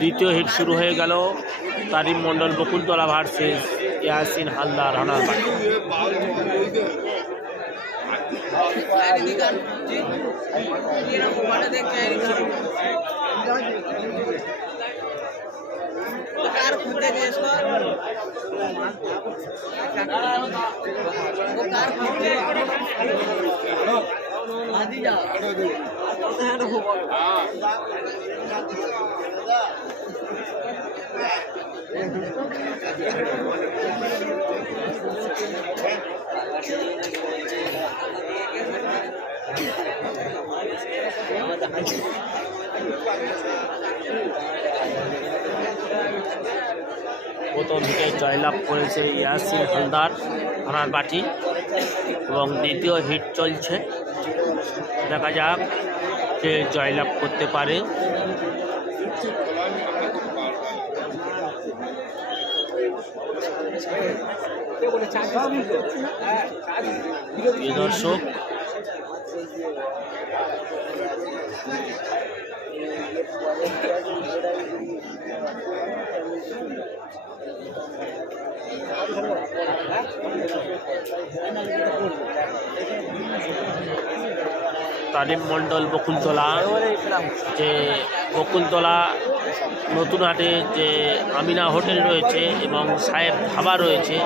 দ্বিতীয় হিট শুরু হয়ে গেল। তারিম মণ্ডল বকুলতলা ভার্সেস ইয়াসিন হালদার হানার বাড়ি প্রথম দিকে জয়লাভ করেছে ইয়াসিন হালদার আনার বাটি এবং দ্বিতীয় হিট চলছে। দেখা যাক কে জয়লাভ করতে পারে। দর্শক তারিম মণ্ডল বকুলতলা, যে বকুলতলা নতুন হাটে যে আমিনা হোটেল রয়েছে এবং সাহেব ধাবা রয়েছে।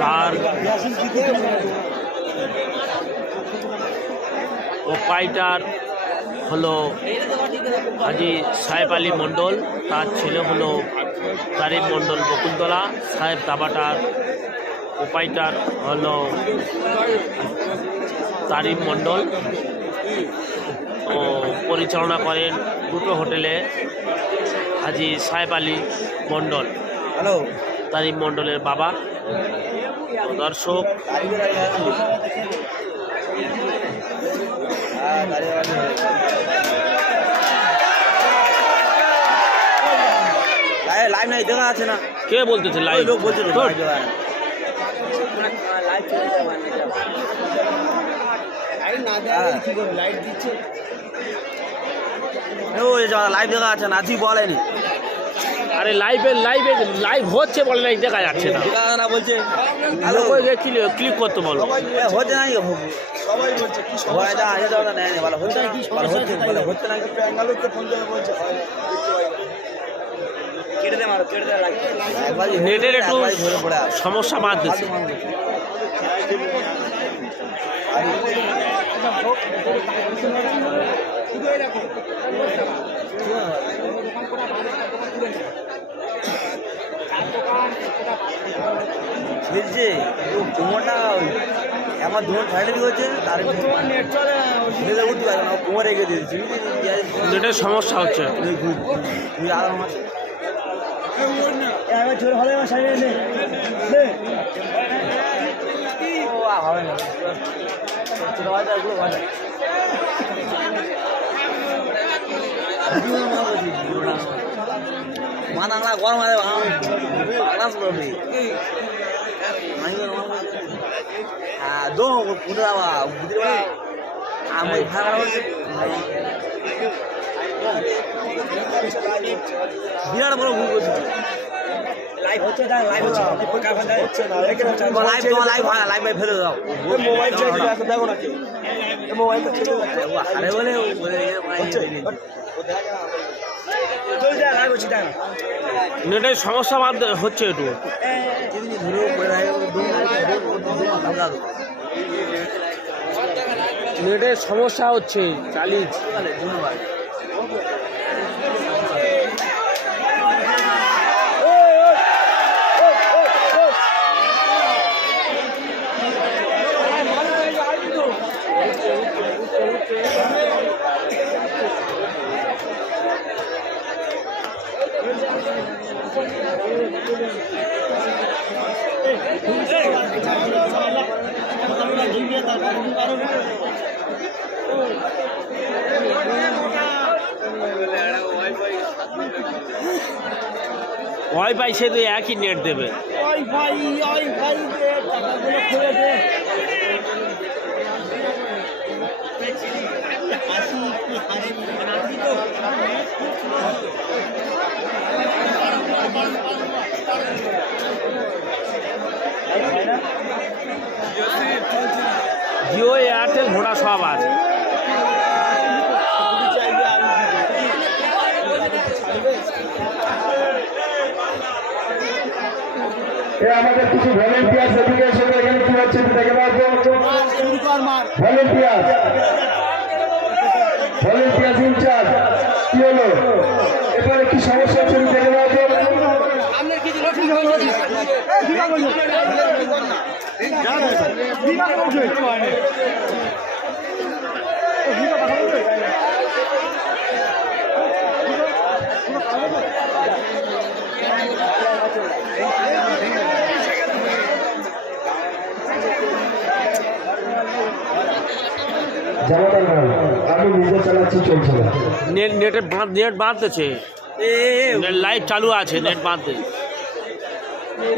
তার ওপাইটার হলো হাজি সাহেব আলী মণ্ডল, তার ছেলে হলো তারিম মণ্ডল বকুলতলা, সাহেব দাবাটার উপায়টার হলো তারিম মণ্ডল। ও পরিচালনা করেন দুটো হোটেলে হাজি সাহেব আলী মণ্ডল তারিম মণ্ডলের বাবা দর্শক লাইভ নাই দেখা আছে না কে বলতেছে লাইভ লোক বলছে তো দেখা আছে। হ্যাঁ। লাইভ দেখা আছে না তুই বলেনি। আরে লাইভে লাইভে লাইভ হচ্ছে বলে না দেখা যাচ্ছে না। দেখা না বলছে। ক্লিক করতে বলো। হচ্ছে না সবাই বলছে কি সমস্যা? আছে দাও না নেই বলে হচ্ছে কি বলে হচ্ছে না কি ব্যাঙ্গালোরতে ফোন করে বলছে কেটে দে মারো কেটে দে লাগে নেটের একটু সমস্যা বাঁধতেছে বুঝছে কোমরটা আমার ধোন ফাইনাল হচ্ছে তার তোমার নেট উঠতে পারবে না কোমর রেখে দিয়েছি। নেটের সমস্যা হচ্ছে। মাস ছোট হবে আমার সাইডে নে নে ও আ, হবে না। ছোট ভাইটা এগুলো হ্যাঁ দো পুরো বুঝতে পারা বিরাট বড় ভুল করছি। লাইভ হচ্ছে না লাইভ হচ্ছে হচ্ছে? না লাইভ তো লাইভ হয় লাইভ ফেলে দাও। মোবাইল দেখো দেখো না কি মোবাইল তো আরে বলে ও বলে চল যা লাইভ হচ্ছে দেখ নেটের সমস্যা হচ্ছে একটু। ধরে। নেটের সমস্যা হচ্ছে চালিয়ে। ধন্যবাদ ওয়াইফাই সে তো একই নেট দেবে। জিও এয়ারটেল ভোডা সব আছে। এ আমাদের কিছু ভলেন্টিয়ার এদিকে এসে এখানে কি হচ্ছে দেখে ভলেন্টিয়ার ভলেন্টিয়ার ইনচার্জ কি হলো? এবারে কি সমস্যা হচ্ছে দেখে পাবো জামাতার ভাই আমি নিজে চালাচ্ছি চলছে না। নেট বাঁধ নেট বাঁধতেছে। লাইট চালু আছে নেট বাঁধতে।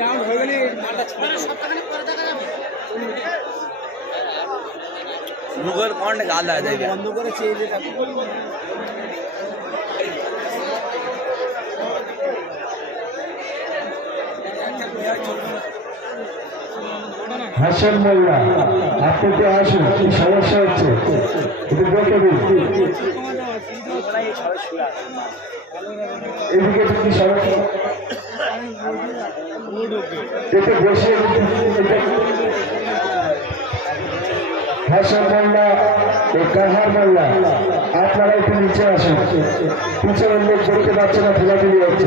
রাউন্ড হয়ে গেলে মারটা ছাড় মুখের কন্ড গাল বন্ধ করে চেয়ে হাসান মোল্লা আপনি তো আসুন, কি সমস্যা হচ্ছে? বলতে এদিকে কি সমস্যা? এতে বসে হাসান মোল্লা ও কাহার মোল্লা আপনারা একটু নিচে আসুন। পিছনের লোক দেখতে পাচ্ছে না ফেলাফেলি হচ্ছে।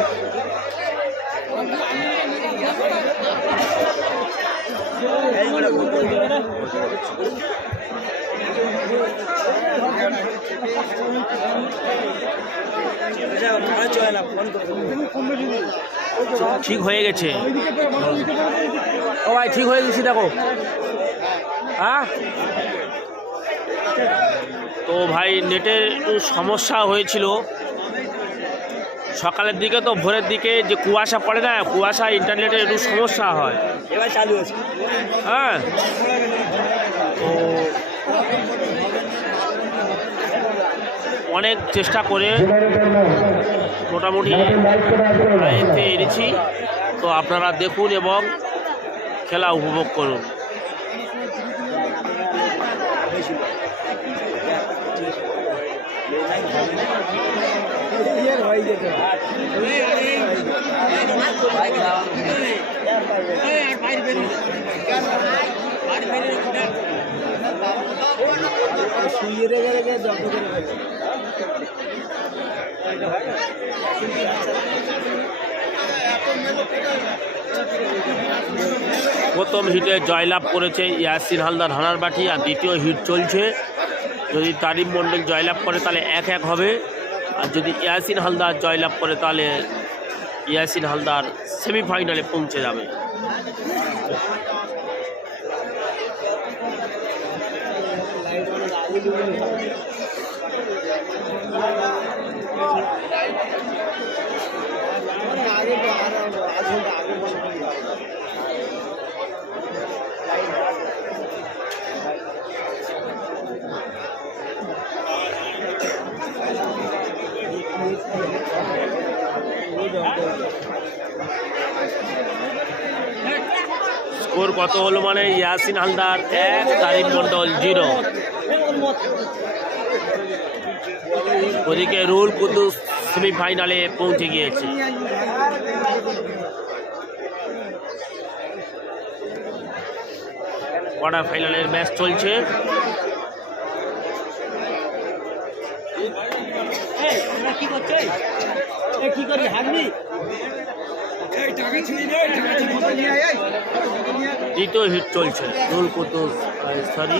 চলে না ফোন ঠিক হয়ে গেছে। ও ভাই ঠিক হয়ে গেছি দেখো। হ্যাঁ? তো ভাই নেটের সমস্যা হয়েছিল। সকালের দিকে তো ভোরের দিকে যে কুয়াশা পড়ে না কুয়াশা ইন্টারনেটের একটু সমস্যা হয়। এবার চালু হ্যাঁ? অনেক চেষ্টা করে মোটামুটি এতে এনেছি তো আপনারা দেখুন এবং খেলা উপভোগ করুন শুয়ে করে। প্রথম হিটে জয়লাভ করেছে ইয়াসিন হালদার হানারবাটি আর দ্বিতীয় হিট চলছে। যদি তারিম মণ্ডল জয়লাভ করে, তাহলে এক এক হবে। আর যদি ইয়াসিন হালদার জয়লাভ করে, তাহলে ইয়াসিন হালদার সেমিফাইনালে পৌঁছে যাবে। আগে তো আর আধ ঘণ্টা আগে বন্ধ করে দাও। স্কোর কত হলো মানে ইয়াসিন হালদার? এক তারিম মণ্ডল জিরো। ওদিকে রুল কুদ্দুস সেমিফাইনালে পৌঁছে গিয়েছে। কোয়ার্টার ফাইনালের ম্যাচ চলছে। কি দ্বিতীয় হিট চলছে। Rule Kuddus sorry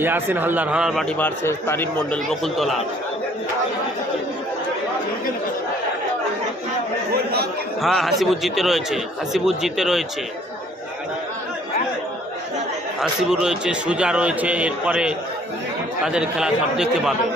Yasin Haldar, Hanar Bati versus Tarim Mondal Bakultala. হ্যাঁ হাসিবুর জিতে রয়েছে, হাসিবুর জিতে রয়েছে। হাসিবুর রয়েছে, সুজা রয়েছে, এরপরে তাদের খেলা সব দেখতে পাবে।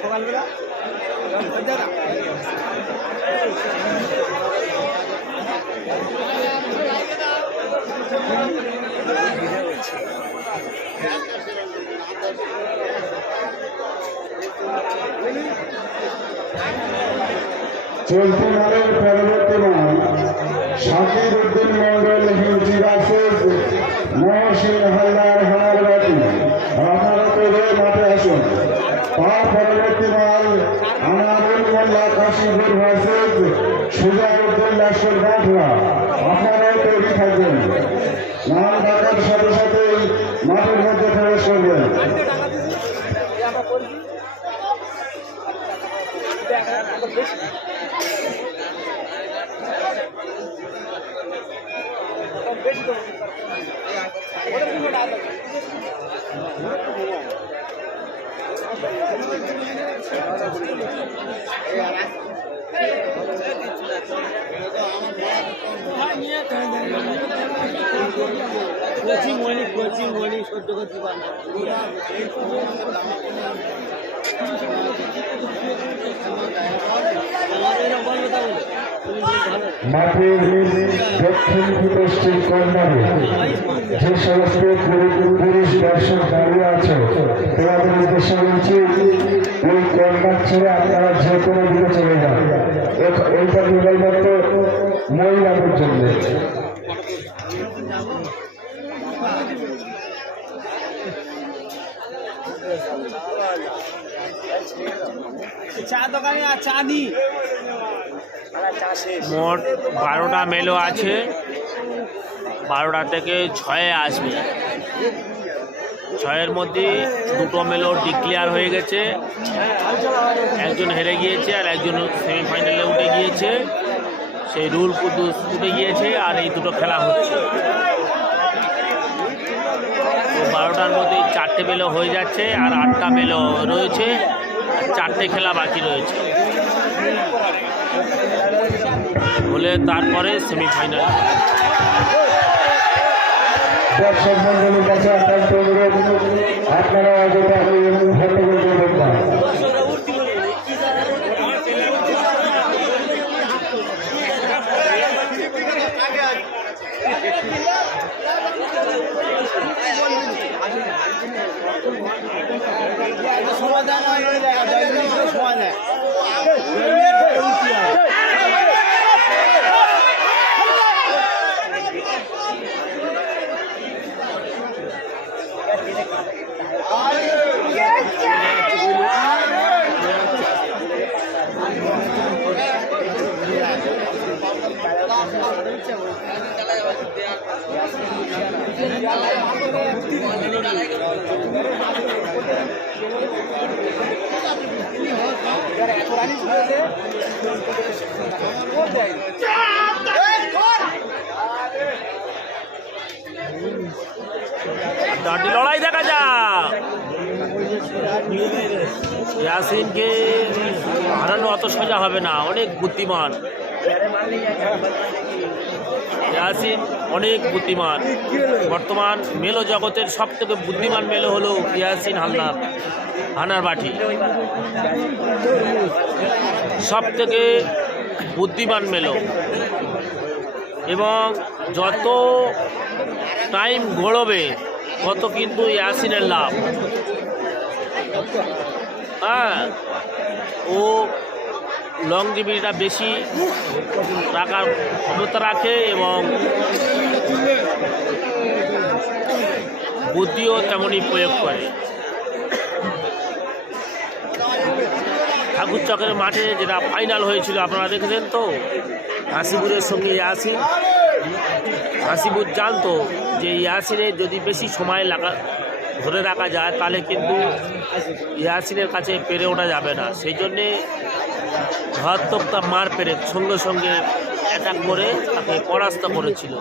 সকালবেলা চলতি মারের পরবর্তী মান শাকির উদ্দিন মন্ডল হিন্দি ভার্সেস মহসিন হালদার হানারবাদী আপনারা তো রয়ে মাঠে আসুন তার পরবর্তী মান আনারুল মোল্লা কাশিপুর ভার্সেস সুজাউদ্দিন লাস্কর গাঁথুয়া আপনারাও তৈরি থাকবেন নাম ডাকার সাথে সাথে মাঠের মধ্যে প্রবেশ করবেন কোচিং মনি কোচিং মনি সহ্য করতে পারে মাঠের দক্ষিণ পশ্চিম কর্নারে যে সমস্ত পুরু- পুরুষ দর্শক দাঁড়িয়ে আছে তোমাদের উদ্দেশ্য বলছি ওই কর্নার ছেড়ে আপনারা যে কোনো দিকে চলে যান। এইটা কেবলমাত্র মহিলাদের জন্য। মোট বারোটা মেলো আছে। বারোটা থেকে ছয়ে আসবে। ছয়ের মধ্যে দুটো মেলো ডিক্লেয়ার হয়ে গেছে। একজন হেরে গিয়েছে আর একজন সেমিফাইনালে উঠে গিয়েছে। সেই রুল কুদ্দুস উঠে গিয়েছে আর এই দুটো খেলা হচ্ছে। বারোটার মধ্যে চারটে বেলো হয়ে যাচ্ছে আর আটটা বেলো রয়েছে চারটে খেলা বাকি রয়েছে। বলে তারপরে সেমিফাইনাল। আপনারা দাঁড়ি লড়াই দেখা যাক। ইয়াসিনকে হারানো অত সোজা হবে না, অনেক বুদ্ধিমান। ইয়াসিন অনেক বুদ্ধিমান। বর্তমান মেলো জগতের সব থেকে বুদ্ধিমান মেলো হলো ইয়াসিন হালদার, হানার বাটি। সব থেকে বুদ্ধিমান মেলো। এবং যত টাইম গড়বে কত কিন্তু ইয়াসিনের লাভ। হ্যাঁ ও লংজিভিটিটা বেশি রাখার ক্ষমতা রাখে এবং বুদ্ধিও তেমনই প্রয়োগ করে। ঠাকুর চকের মাঠে যেটা ফাইনাল হয়েছিল, আপনারা দেখেছেন তো? হাসিপুরের সঙ্গে ইয়াসিন। হাসিপুর জানতো যে ইয়াসিনে যদি বেশি সময় লাগা, ধরে রাখা যায়, তাহলে কিন্তু ইয়াসিনের কাছে পেরে ওঠা যাবে না। সেই জন্যে ঘাতকটা মার পেরে সঙ্গে সঙ্গে অ্যাটাক করে তাকে পরাস্ত করেছিল।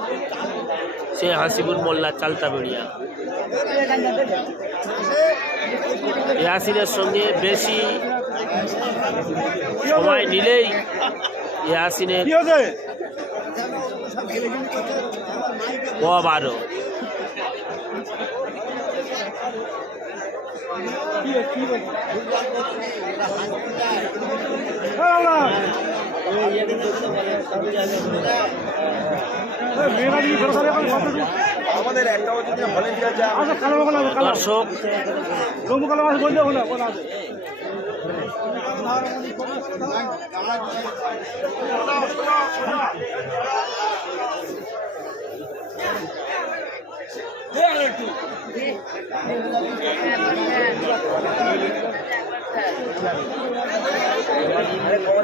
সে হাসিবুল মোল্লা চালতা বেড়িয়া। ইয়াসিনের সঙ্গে বেশি সময় নিলেই ইয়াসিনের ও বারো আমাদের একটা যদি ভলেন্টিয়ার যায় দর্শক।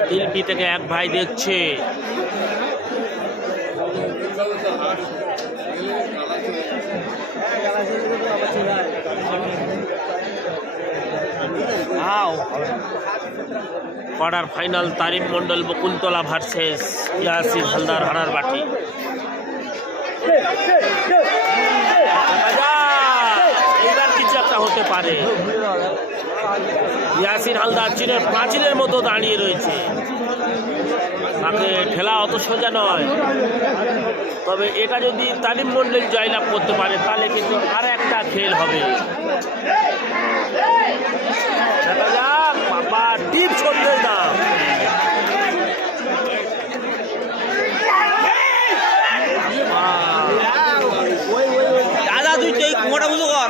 শিল্পী থেকে এক ভাই দেখছে। Quarter final Tarim Mondal Bakultala versus Yasir Haldar Harar Bati এবার কিছু একটা হতে পারে। ইয়াসির হালদার চীনের প্রাচীনের মতো দাঁড়িয়ে রয়েছে। তাকে ঠেলা অত সোজা নয়। তবে এটা যদি তালিম মণ্ডল জয়লাভ করতে পারে, তাহলে কিন্তু আর একটা খেল হবে। দেখা যাক। দাদা তুই এই কুমোটা বুঝো কর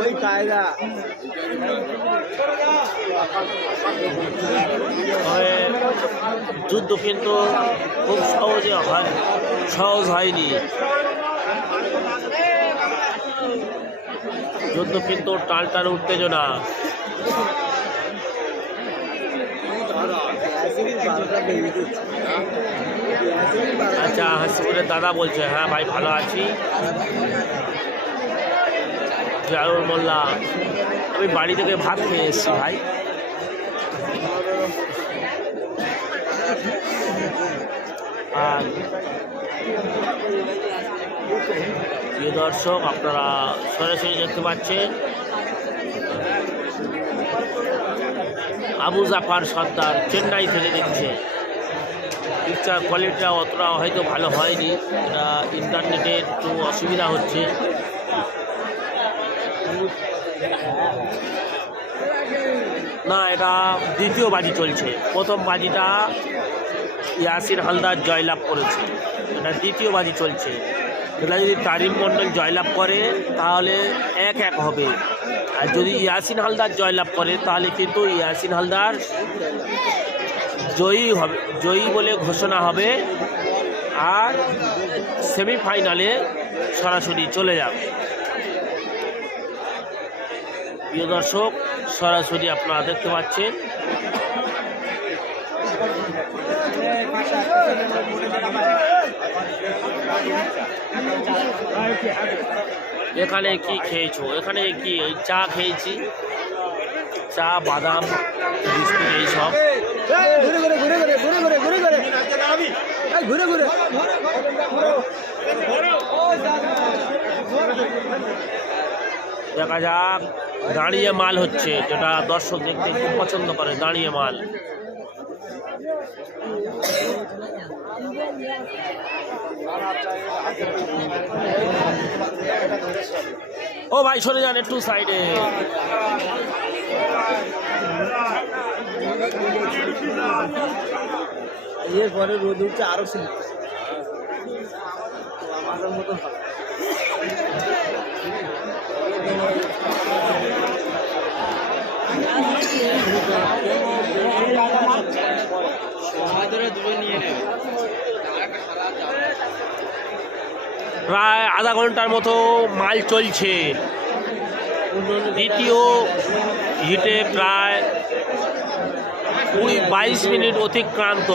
ওই যুদ্ধ কিন্তু খুব সহজে হয় সহজ হয়নি। যুদ্ধ কিন্তু টান উত্তেজনা। আচ্ছা হাসিপুরের দাদা বলছে হ্যাঁ ভাই, ভালো আছি। জারুল মোল্লা, আমি বাড়ি থেকে ভাত খেয়ে এসেছি ভাই। আর প্রিয় দর্শক, আপনারা সরাসরি দেখতে পাচ্ছেন আবু জাফার সর্দার চেন্নাই থেকে দেখছে। পিকচার কোয়ালিটিটা অতটা হয়তো ভালো হয়নি। এটা ইন্টারনেটে একটু অসুবিধা হচ্ছে। না, এটা দ্বিতীয় বাজি চলছে। প্রথম বাজিটা ইয়াসির হালদার জয়লাভ করেছে। এটা দ্বিতীয় বাজি চলছে। এটা যদি তারিম মণ্ডল জয়লাভ করে তাহলে এক এক হবে আর যদি ইয়াসিন হালদার জয়লাভ করে তাহলে কিন্তু ইয়াসিন হালদার জয়ী হবে জয়ী বলে ঘোষণা হবে আর সেমিফাইনালে সরাসরি চলে যাবে প্রিয় দর্শক সরাসরি আপনারা দেখতে পাচ্ছেন এখানে কি খেয়েছো? এখানে কি চা খেয়েছি? চা, বাদাম, বিস্কুট এইসব ঘুরে ঘুরে ঘুরে ঘুরে ঘুরে ঘুরে ঘুরে ঘুরে ঘুরে ঘুরে দেখা যাক, দাঁড়িয়ে মাল হচ্ছে, যেটা দর্শক দেখতে খুব পছন্দ করে, দাঁড়িয়ে মাল। ও ভাই, সরে যান একটু সাইডে এর পরে রোদ উঠছে, আরও শিল্প আমাদের মতো হবে প্রায় আধা ঘণ্টার মতো মাল চলছে। দ্বিতীয় হিটে প্রায় কুড়ি বাইশ মিনিট অতিক্রান্ত।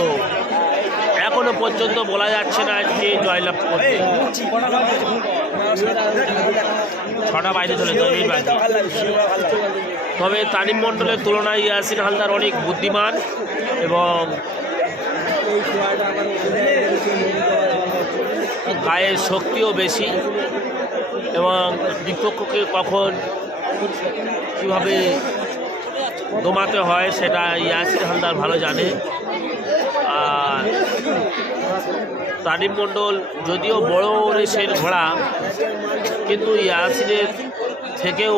এখনও পর্যন্ত বলা যাচ্ছে না যে জয়লাভ করবে। ছটা বাইরে চলে যাবে। তবে তানিম মণ্ডলের তুলনায় ইয়াসিন হালদার অনেক বুদ্ধিমান এবং গায়ের শক্তিও বেশি এবং বিপক্ষকে কখন কীভাবে দমাতে হয় সেটা ইয়াসির হালদার ভালো জানে। আর তানিম মণ্ডল যদিও বড় রেসের ঘোড়া, কিন্তু ইয়াসিনের থেকেও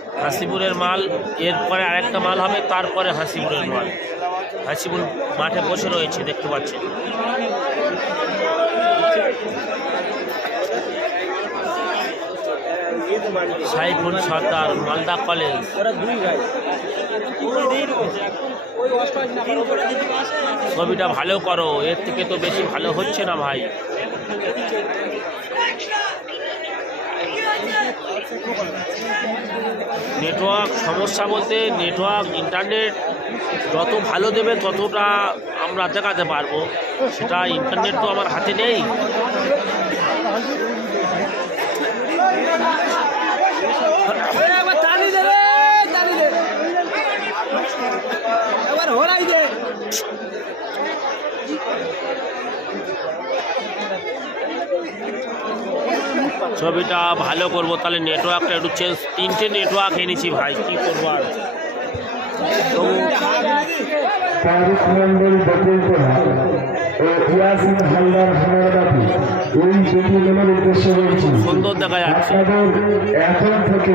হাসিপুরের মাল, এরপরে আরেকটা মাল হবে, তারপরে হাসিপুরের মাল। হাসিপুর মাঠে বসে রয়েছে, দেখতে পাচ্ছেন। সাইফুল সর্দার, মালদা কলেজ। ছবিটা ভালো করো, এর থেকে তো বেশি ভালো হচ্ছে না ভাই। নেটওয়ার্ক সমস্যা বলতে নেটওয়ার্ক ইন্টারনেট যত ভালো দেবে ততটা আমরা দেখাতে পারব। সেটা ইন্টারনেট তো আমার হাতে নেই। ছবিটা ভালো করব তাহলে নেটওয়ার্কটা একটু চেঞ্জ তিনটে নেটওয়ার্ক এনেছি ভাই কী করব আর? সুন্দর দেখা যাচ্ছে। এখন থেকে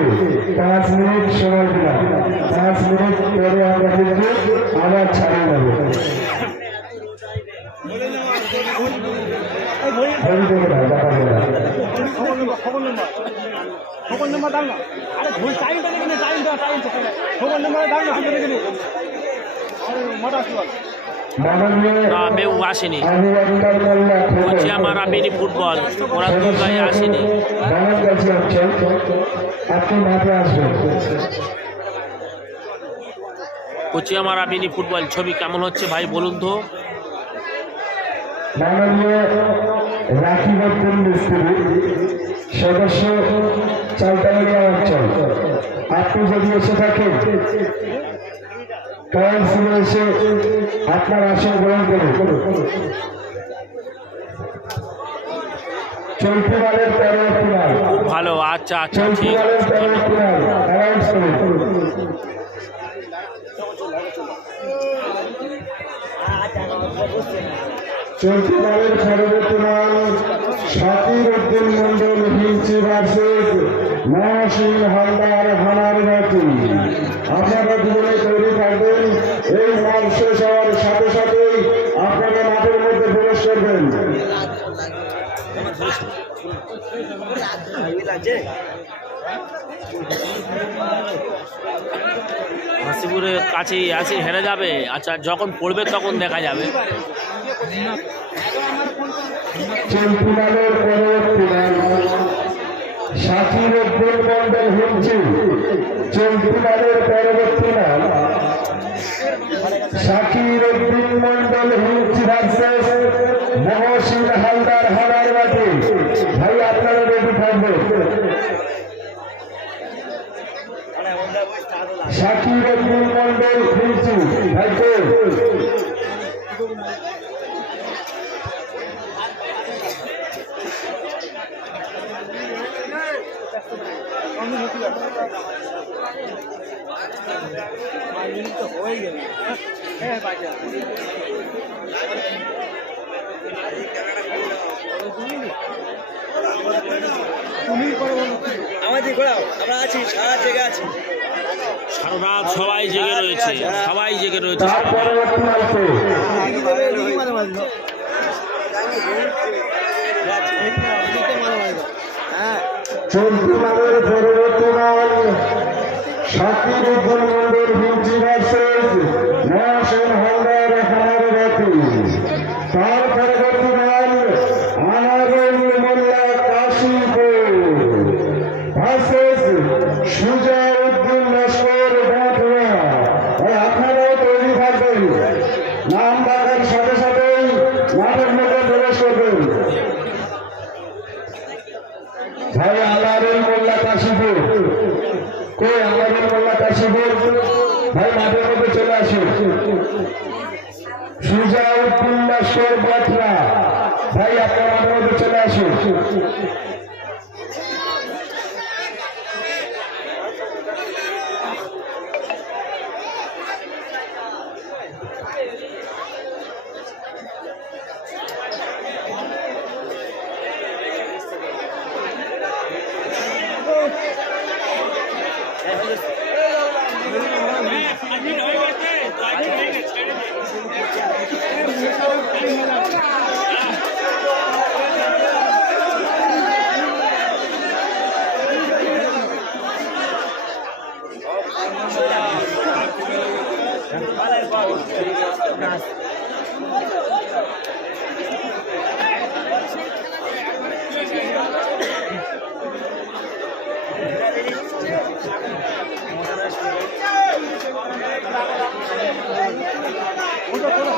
পাঁচ মিনিট সময় দিলাম। পাঁচ মিনিট পরে আমরা কিন্তু আবার ছাড়িয়ে নেব। ঘড়ি দেবে না দেখা যাবে না খবর নম্বর খবর নম্বর দাও না আরে, ভুল টাইমটা টাইম খবর নম্বর দাও না দেখে মেউ আসেনি। বলছি আমার আমিনি ফুটবল, ওরা দুর্গায় আসেনি। কোচি আমার আমিনি ফুটবল, ছবি কেমন হচ্ছে ভাই বলুন তো? মাননীয় মিস্ত্রি সদস্য চালতালিয়া অঞ্চল। আপনি যদি এসে থাকেন কাউন্সিলে এসে আপনার আসন গ্রহণ করুন। চলতি বারের মাল ভালো আচ্ছা আচ্ছা চলতি ঠিক বারের আছে অ্যানাউন্স করুন। চলতি বারের পরবর্তী মাল শাকির উদ্দিন মন্ডল হিলচি ভার্সেস মহাসিন হালদার হানার বাতি আপনারা দুজনে তৈরি থাকবেন, এই মাল শেষ হওয়ার সাথে সাথেই আপনারা মাঠের মধ্যে প্রবেশ করবেন। হাসিপুরের কাছে আসি হেরে যাবে। আচ্ছা যখন পড়বে তখন দেখা যাবে। মাল মন্ডল সাকিব আব্দুল আমাদের ঘোরাও আমরা আছি সারা জায়গায় আছি। সারা সবাই জেগে রয়েছে সবাই জেগে রয়েছে চন্দ্রবাবুর পরিবর্তমান সাকির উপর উল্লাসের বাতরা ভাই আপনার অনুরোধে চলে আসুন। 잡았구나.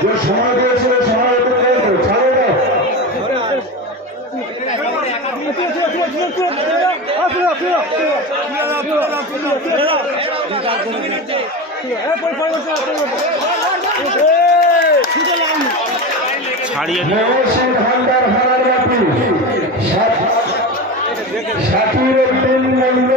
যে সময় পেয়েছিল সময় অপেক্ষা ছাড়ো ছাড়িয়ে সাথীর তিন নম্বর